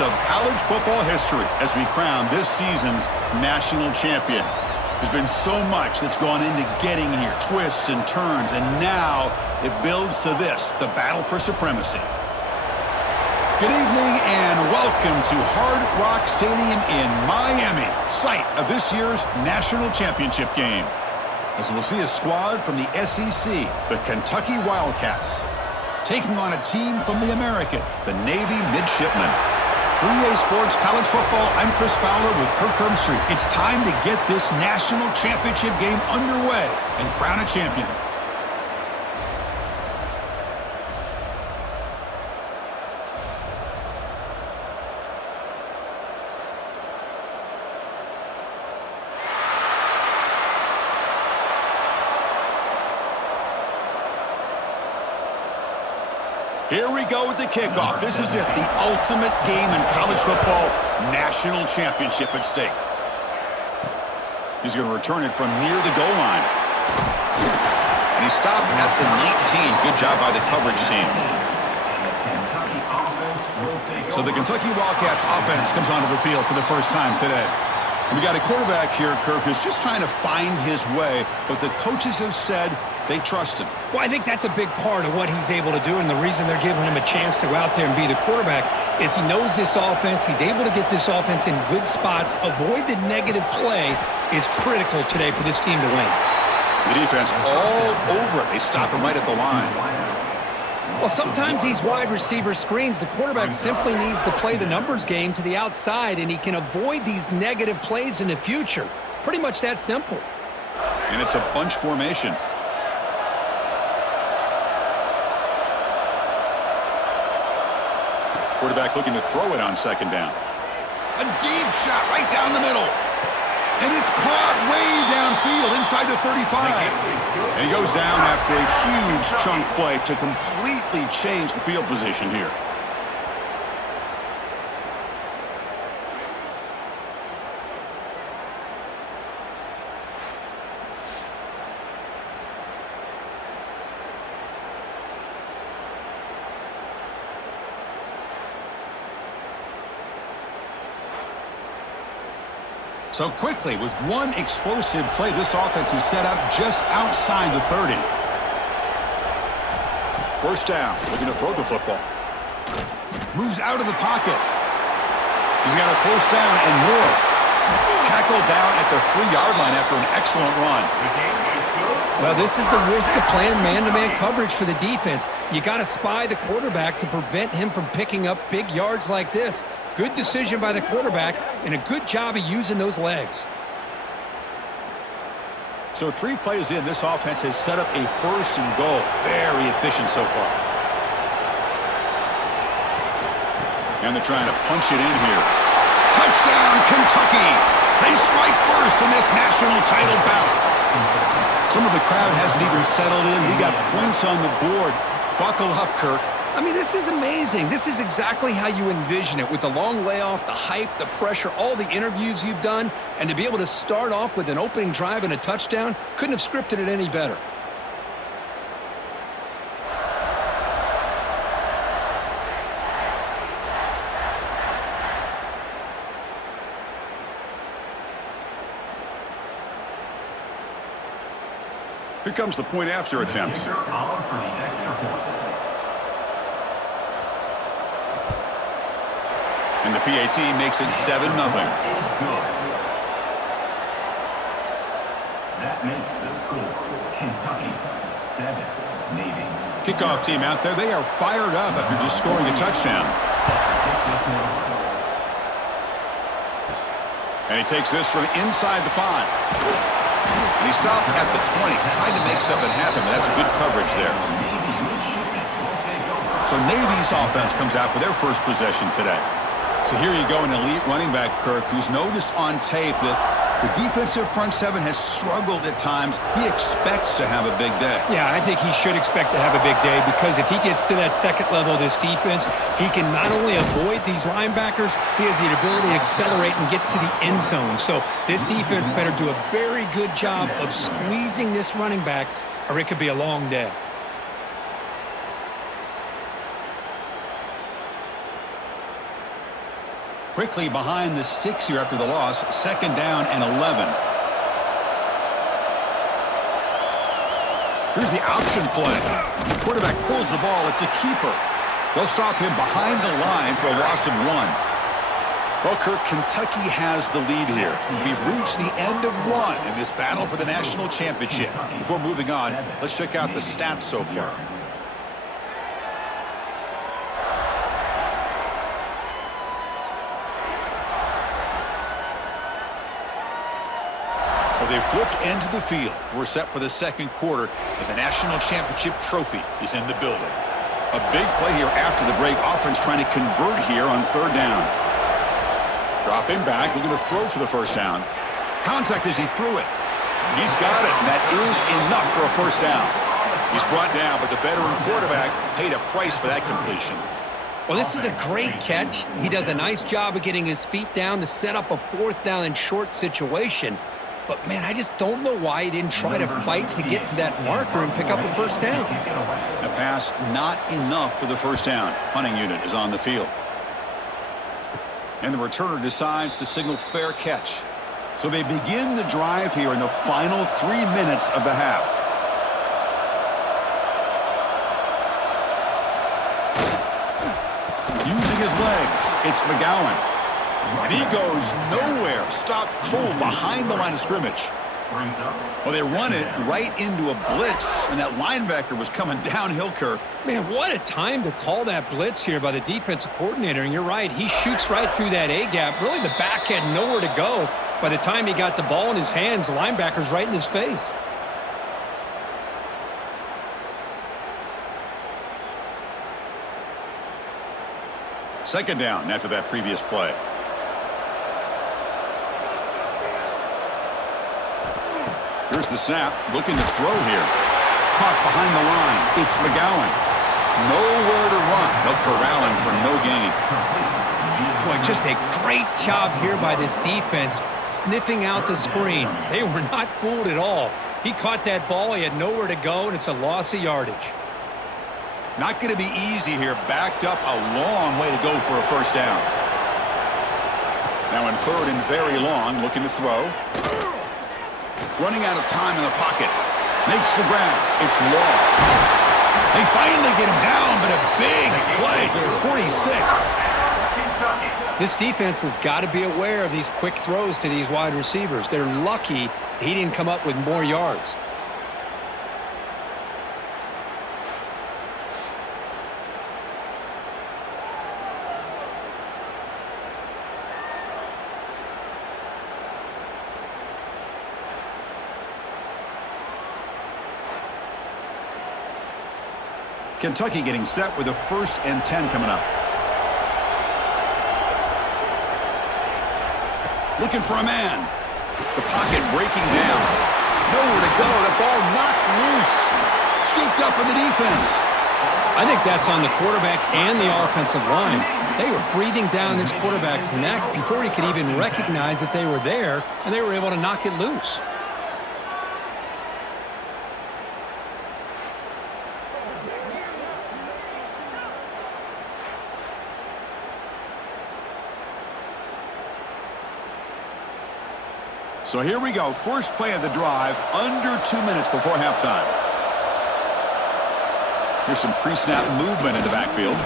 of college football history as we crown this season's national champion. There's been so much that's gone into getting here, twists and turns, and now it builds to this, the battle for supremacy. Good evening and welcome to Hard Rock Stadium in Miami, site of this year's national championship game. As we'll see a squad from the SEC, the Kentucky Wildcats, taking on a team from the American, the Navy Midshipmen. For EA Sports College Football, I'm Chris Fowler with Kirk Herbstreit. It's time to get this national championship game underway and crown a champion. Here we go with the kickoff. This is it, the ultimate game in college football, national championship at stake. He's going to return it from near the goal line. And he stopped at the 19. Good job by the coverage team. So the Kentucky Wildcats offense comes onto the field for the first time today. And we got a quarterback here, Kirk, who's just trying to find his way, but the coaches have said they trust him. Well, I think that's a big part of what he's able to do, and the reason they're giving him a chance to go out there and be the quarterback is he knows this offense. He's able to get this offense in good spots. Avoid the negative play is critical today for this team to win. The defense all over it. They stop him right at the line. Well, sometimes these wide receiver screens, the quarterback simply needs to play the numbers game to the outside, and he can avoid these negative plays in the future. Pretty much that simple. And it's a bunch formation. Quarterback looking to throw it on second down. A deep shot right down the middle. And it's caught way downfield inside the 35. And he goes down after a huge chunk play to completely change the field position here. So quickly, with one explosive play, this offense is set up just outside the 30. First down, looking to throw the football. Moves out of the pocket. He's got a first down and more. Tackled down at the 3-yard line after an excellent run. Well, this is the risk of playing man-to-man coverage for the defense. You got to spy the quarterback to prevent him from picking up big yards like this. Good decision by the quarterback and a good job of using those legs. So 3 plays in, this offense has set up a first and goal. Very efficient so far. And they're trying to punch it in here. Touchdown, Kentucky! They strike first in this national title bout. Some of the crowd hasn't even settled in. We got points on the board. Buckle up, Kirk. I mean, this is amazing. This is exactly how you envision it, with the long layoff, the hype, the pressure, all the interviews you've done, and to be able to start off with an opening drive and a touchdown, couldn't have scripted it any better. Here comes the point after attempt. And the PAT makes it 7-0. That makes the score Kentucky 7, Navy. Kickoff team out there. They are fired up after just scoring a touchdown. And he takes this from inside the 5. And he stopped at the 20, trying to make something happen, but that's good coverage there. So Navy's offense comes out for their first possession today. So here you go, an elite running back, Kirk, who's noticed on tape that the defensive front seven has struggled at times. He expects to have a big day. Yeah, I think he should expect to have a big day, because if he gets to that second level of this defense, he can not only avoid these linebackers, he has the ability to accelerate and get to the end zone. So this defense better do a very good job of squeezing this running back, or it could be a long day. Quickly behind the sticks here after the loss. 2nd down and 11. Here's the option play. The quarterback pulls the ball. It's a keeper. They'll stop him behind the line for a loss of 1. Well, Kirk, Kentucky has the lead here. We've reached the end of 1 in this battle for the national championship. Before moving on, let's check out the stats so far. Well, they flipped into the field. We're set for the 2nd quarter, and the national championship trophy is in the building. A big play here after the break. Offense trying to convert here on 3rd down. Drop him back, looking to throw for the 1st down. Contact as he threw it. He's got it, and that is enough for a 1st down. He's brought down, but the veteran quarterback paid a price for that completion. Well, this is a great catch. He does a nice job of getting his feet down to set up a 4th down and short situation. But, man, I just don't know why he didn't try to fight to get to that marker and pick up a 1st down. A pass not enough for the 1st down. Punting unit is on the field. And the returner decides to signal fair catch. So they begin the drive here in the final 3 minutes of the half. Using his legs, it's McGowan. And he goes nowhere. Stopped cold behind the line of scrimmage. Well, they run it right into a blitz, and that linebacker was coming downhill, Kirk. Man, what a time to call that blitz here by the defensive coordinator. And you're right, he shoots right through that A-gap. Really, the back had nowhere to go. By the time he got the ball in his hands, the linebacker's right in his face. Second down after that previous play. Here's the snap, looking to throw here. Caught behind the line. It's McGowan. Nowhere to run. They'll corral him for no gain. Boy, just a great job here by this defense, sniffing out the screen. They were not fooled at all. He caught that ball, he had nowhere to go, and it's a loss of yardage. Not going to be easy here. Backed up a long way to go for a 1st down. Now in 3rd and very long, looking to throw. Running out of time in the pocket. Makes the grab. It's long. They finally get him down, but a big play for 46. This defense has got to be aware of these quick throws to these wide receivers. They're lucky he didn't come up with more yards. Kentucky getting set with a 1st and 10 coming up. Looking for a man. The pocket breaking down. Nowhere to go. The ball knocked loose. Scooped up in the defense. I think that's on the quarterback and the offensive line. They were breathing down this quarterback's neck before he could even recognize that they were there, and they were able to knock it loose. So here we go. First play of the drive, under 2 minutes before halftime. Here's some pre-snap movement in the backfield.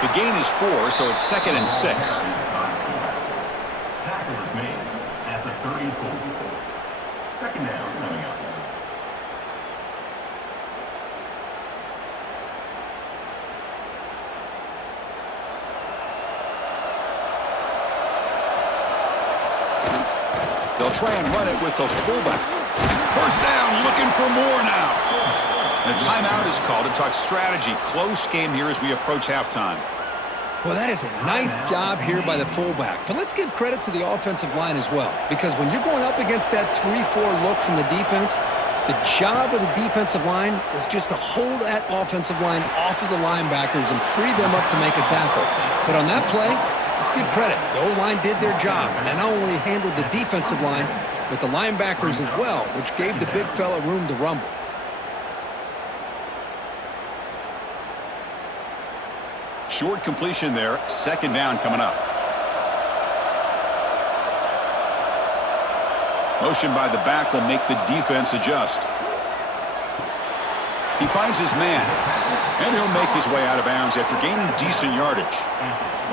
The gain is 4, so it's 2nd and 6. Tackle is made at the 34. 2nd down coming up. They'll try and run it with the fullback. 1st down, looking for more now. And a timeout is called to talk strategy. Close game here as we approach halftime. Well, that is a nice job here by the fullback. But let's give credit to the offensive line as well. Because when you're going up against that 3-4 look from the defense, the job of the defensive line is just to hold that offensive line off of the linebackers and free them up to make a tackle. But on that play, let's give credit. The O-line did their job. And not only handled the defensive line, but the linebackers as well, which gave the big fella room to rumble. Short completion there. 2nd down coming up. Motion by the back will make the defense adjust. He finds his man, and he'll make his way out of bounds after gaining decent yardage.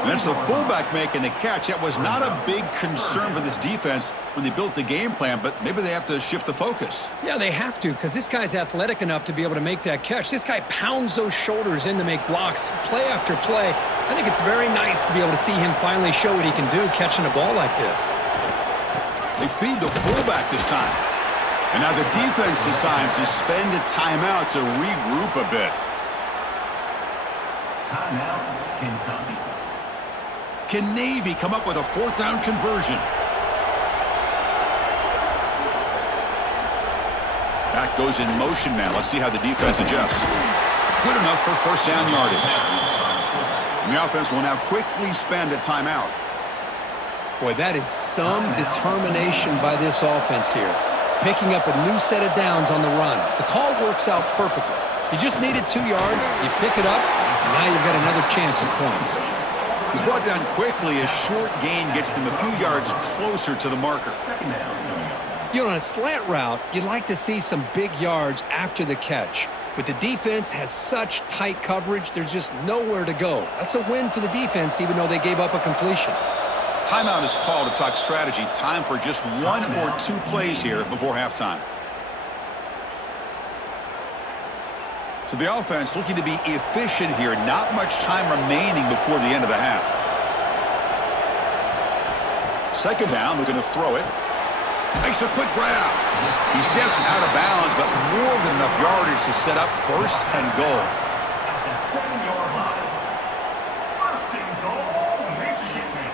And that's the fullback making the catch. That was not a big concern for this defense when they built the game plan, but maybe they have to shift the focus. Yeah, they have to, because this guy's athletic enough to be able to make that catch. This guy pounds those shoulders in to make blocks play after play. I think it's very nice to be able to see him finally show what he can do catching a ball like this. They feed the fullback this time. And now the defense decides to spend a timeout to regroup a bit. Timeout, Kentucky. Can Navy come up with a fourth down conversion? Back goes in motion now. Let's see how the defense adjusts. Good enough for first down yardage. And the offense will now quickly spend a timeout. Boy, that is some determination by this offense here. Picking up a new set of downs on the run. The call works out perfectly. You just needed 2 yards, you pick it up, and now you've got another chance at points. He's brought down quickly. A short gain gets them a few yards closer to the marker. You know, on a slant route, you'd like to see some big yards after the catch. But the defense has such tight coverage, there's just nowhere to go. That's a win for the defense, even though they gave up a completion. Timeout is called to talk strategy. Time for just 1 or 2 plays here before halftime. So the offense looking to be efficient here. Not much time remaining before the end of the half. Second down, looking to throw it. Makes a quick grab. He steps out of bounds, but more than enough yardage to set up first and goal. At the 7-yard line. First and goal, Michigan.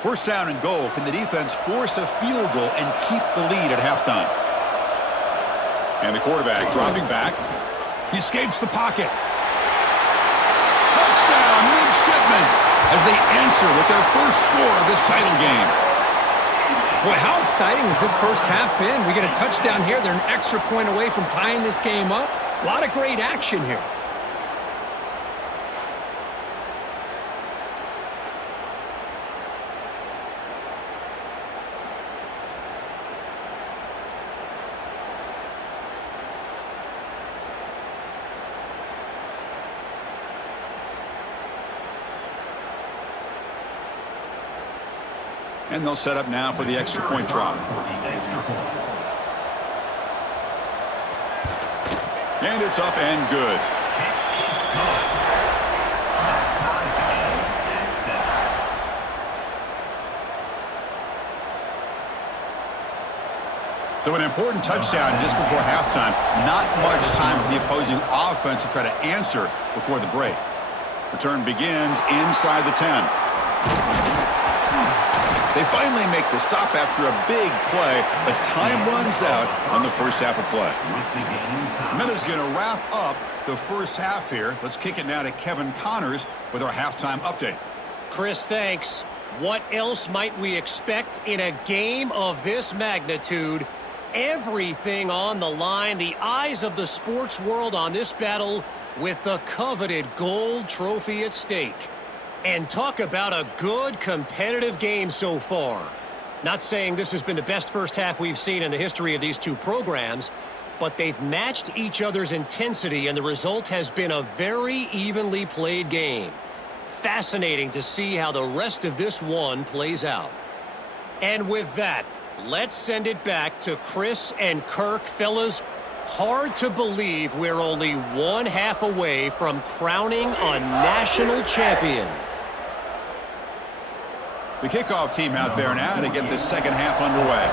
First down and goal. Can the defense force a field goal and keep the lead at halftime? And the quarterback dropping back. He escapes the pocket. Touchdown, midshipmen, as they answer with their first score of this title game. Boy, how exciting has this first half been? We get a touchdown here. They're an extra point away from tying this game up. A lot of great action here. And they'll set up now for the extra point try. And it's up and good. So an important touchdown just before halftime. Not much time for the opposing offense to try to answer before the break. Return begins inside the 10. They finally make the stop after a big play, but time runs out on the first half of play. And that is going to wrap up the first half here. Let's kick it now to Kevin Connors with our halftime update. Chris, thanks. What else might we expect in a game of this magnitude? Everything on the line, the eyes of the sports world on this battle with the coveted gold trophy at stake. And talk about a good competitive game so far. Not saying this has been the best first half we've seen in the history of these two programs, but they've matched each other's intensity, and the result has been a very evenly played game. Fascinating to see how the rest of this one plays out. And with that, let's send it back to Chris and Kirk. Fellas, hard to believe we're only one half away from crowning a national champion. The kickoff team out there now to get this second half underway.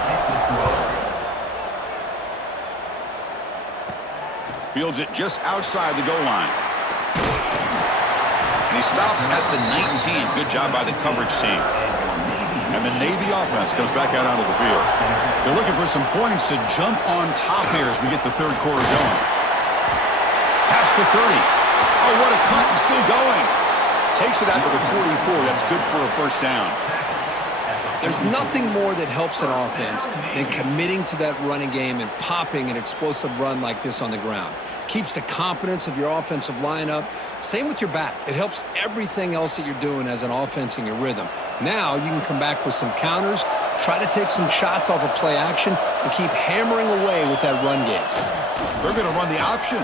Fields it just outside the goal line. And he stopped at the 19. Good job by the coverage team. And the Navy offense comes back out onto the field. They're looking for some points to jump on top here as we get the third quarter going. Past the 30. Oh, what a cut, and still going. Takes it out to the 44. That's good for a first down. There's nothing more that helps an offense than committing to that running game and popping an explosive run like this on the ground. keeps the confidence of your offensive lineup. Same with your back. It helps everything else that you're doing as an offense in your rhythm. Now you can come back with some counters, try to take some shots off of play action, and keep hammering away with that run game. They're going to run the option.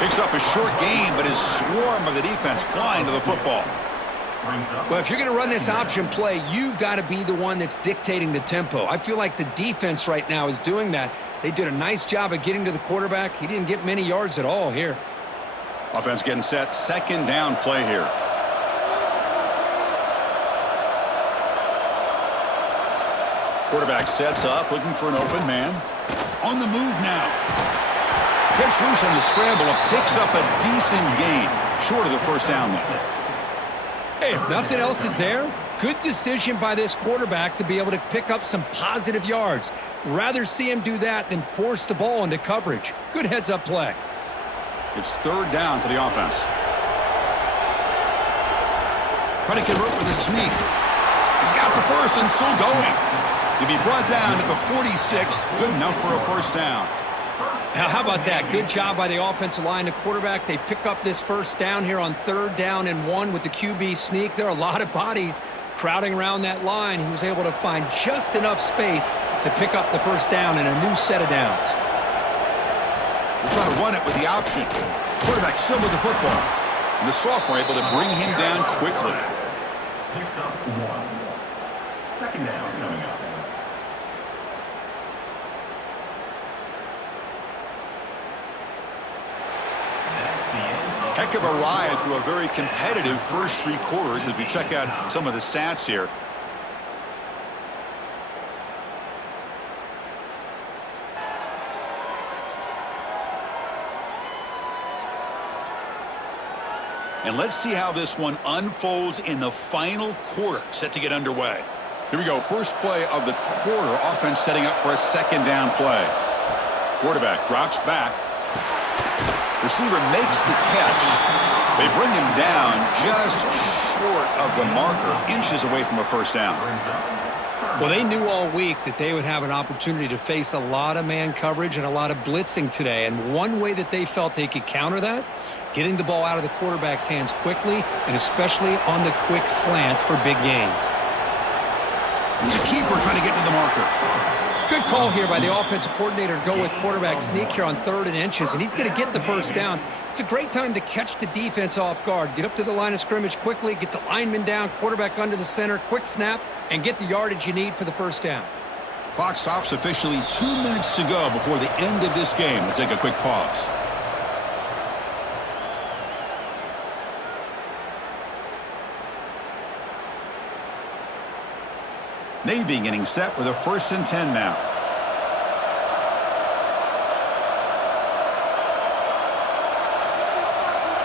Picks up a short gain, but his swarm of the defense flying to the football. Well, if you're going to run this option play, you've got to be the one that's dictating the tempo. I feel like the defense right now is doing that. They did a nice job of getting to the quarterback. He didn't get many yards at all here. Offense getting set. Second down play here. Quarterback sets up, looking for an open man. On the move now. Gets loose on the scramble and picks up a decent gain. Short of the first down, though. Hey, if nothing else is there, good decision by this quarterback to be able to pick up some positive yards. Rather see him do that than force the ball into coverage. Good heads-up play. It's third down for the offense. Trying to convert with a sneak. He's got the first and still going. He'll be brought down to the 46. Good enough for a first down. Now, how about that? Good job by the offensive line. The quarterback, they pick up this first down here on 3rd down and 1 with the QB sneak. There are a lot of bodies crowding around that line. He was able to find just enough space to pick up the first down in a new set of downs. We'll try to run it with the option. Quarterback still with the football. And the sophomore able to bring him down quickly. Picks up 1. Second down coming up. Heck of a ride through a very competitive first 3 quarters as we check out some of the stats here. And let's see how this one unfolds in the final quarter, set to get underway. Here we go, first play of the quarter, offense setting up for a second down play. Quarterback drops back. Receiver makes the catch. They bring him down just short of the marker, inches away from a first down. Well, they knew all week that they would have an opportunity to face a lot of man coverage and a lot of blitzing today. And one way that they felt they could counter that, getting the ball out of the quarterback's hands quickly, and especially on the quick slants for big gains. It's a keeper trying to get to the marker. Good call here by the offensive coordinator to go with quarterback sneak here on 3rd and inches, and he's going to get the first down. It's a great time to catch the defense off guard. Get up to the line of scrimmage quickly, get the lineman down, quarterback under the center, quick snap, and get the yardage you need for the first down. Clock stops officially 2 minutes to go before the end of this game. We'll take a quick pause. Navy getting set with a 1st and 10 now.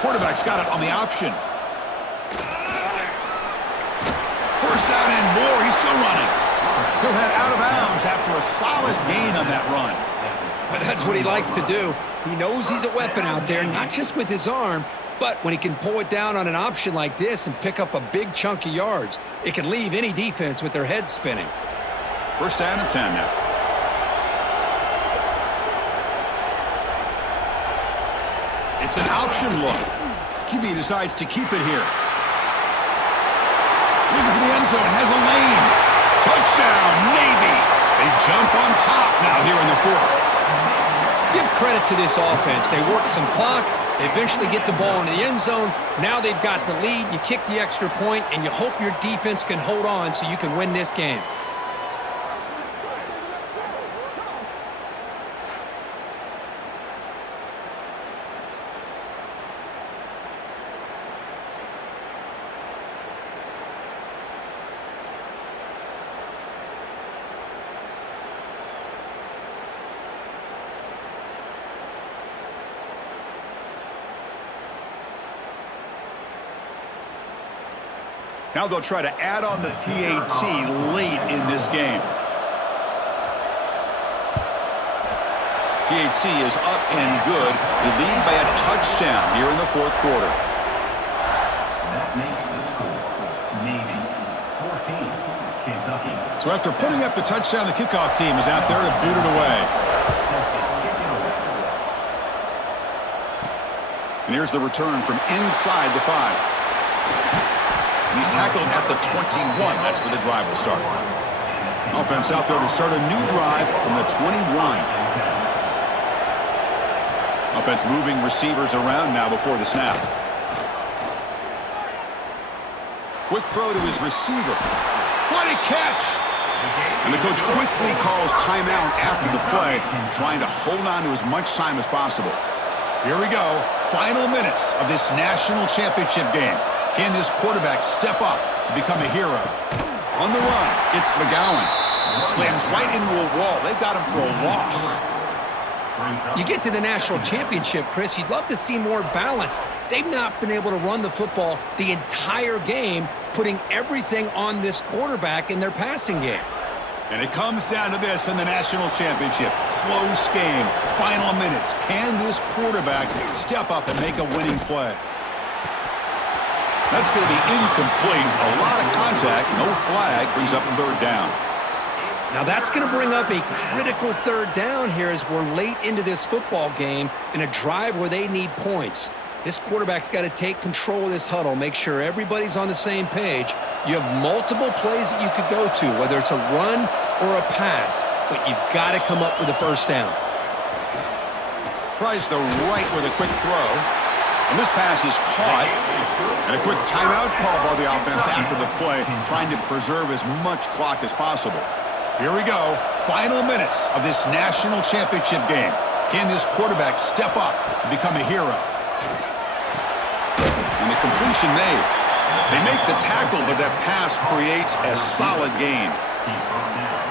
Quarterback's got it on the option. First down and more. He's still running. He'll head out of bounds after a solid gain on that run. But that's what he likes to do. He knows he's a weapon out there, not just with his arm, but when he can pull it down on an option like this and pick up a big chunk of yards, it can leave any defense with their head spinning. First down and 10 now. It's an option look. QB decides to keep it here. Looking for the end zone, has a lane. Touchdown, Navy. They jump on top now here in the 4th. Give credit to this offense. They work some clock. They eventually get the ball in the end zone. Now they've got the lead. You kick the extra point, and you hope your defense can hold on so you can win this game. Now they'll try to add on the PAT late in this game. PAT is up and good. They lead by a touchdown here in the 4th quarter. That makes the score Navy 14, Kentucky. So after putting up the touchdown, the kickoff team is out there to boot it away. And here's the return from inside the 5. And he's tackled at the 21. That's where the drive will start. Offense out there to start a new drive from the 21. Offense moving receivers around now before the snap. Quick throw to his receiver. What a catch! And the coach quickly calls timeout after the play, trying to hold on to as much time as possible. Here we go. Final minutes of this national championship game. Can this quarterback step up and become a hero? On the run, it's McGowan. Slams right into a wall. They've got him for a loss. You get to the national championship, Chris, you'd love to see more balance. They've not been able to run the football the entire game, putting everything on this quarterback in their passing game. And it comes down to this in the national championship. Close game, final minutes. Can this quarterback step up and make a winning play? That's going to be incomplete. A lot of contact, no flag, brings up a third down. Now that's going to bring up a critical third down here as we're late into this football game in a drive where they need points. This quarterback's got to take control of this huddle, make sure everybody's on the same page. You have multiple plays that you could go to, whether it's a run or a pass, but you've got to come up with a first down. Tries the right with a quick throw. And this pass is caught. And a quick timeout call by the offense after the play, trying to preserve as much clock as possible. Here we go. Final minutes of this national championship game. Can this quarterback step up and become a hero? And the completion made. They make the tackle, but that pass creates a solid gain.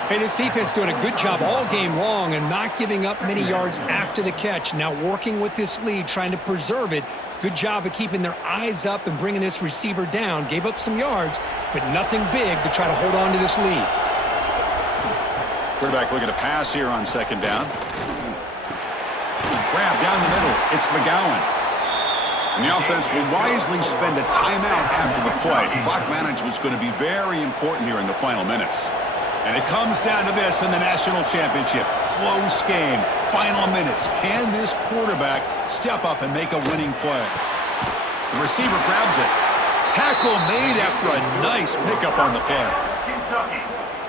Hey, this defense doing a good job all game long and not giving up many yards after the catch. Now working with this lead, trying to preserve it. Good job of keeping their eyes up and bringing this receiver down. Gave up some yards, but nothing big to try to hold on to this lead. Quarterback looking to pass here on second down. Grab down the middle. It's McGowan. And the offense will wisely spend a timeout after the play. Clock management's going to be very important here in the final minutes. And it comes down to this in the national championship. Close game. Final minutes. Can this quarterback step up and make a winning play? The receiver grabs it. Tackle made after a nice pickup on the play.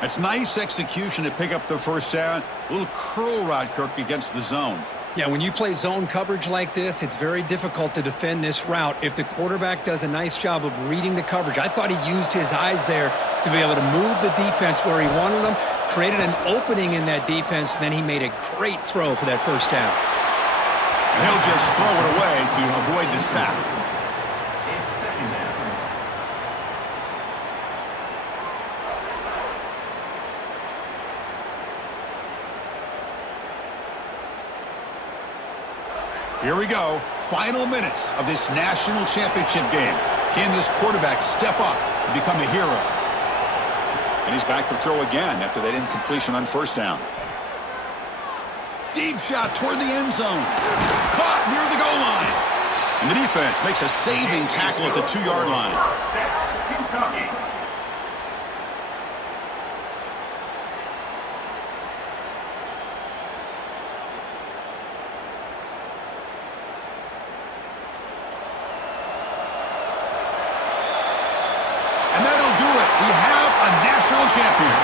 It's nice execution to pick up the first down. A little curl route, Kirk, against the zone. Yeah, when you play zone coverage like this, it's very difficult to defend this route if the quarterback does a nice job of reading the coverage. I thought he used his eyes there to be able to move the defense where he wanted them, created an opening in that defense, and then he made a great throw for that first down. And he'll just throw it away to avoid the sack. Here we go. Final minutes of this national championship game. Can this quarterback step up and become a hero? And he's back to throw again after that incompletion on first down. Deep shot toward the end zone. Caught near the goal line. And the defense makes a saving tackle at the 2-yard line. Kentucky. And that'll do it. We have a national champion.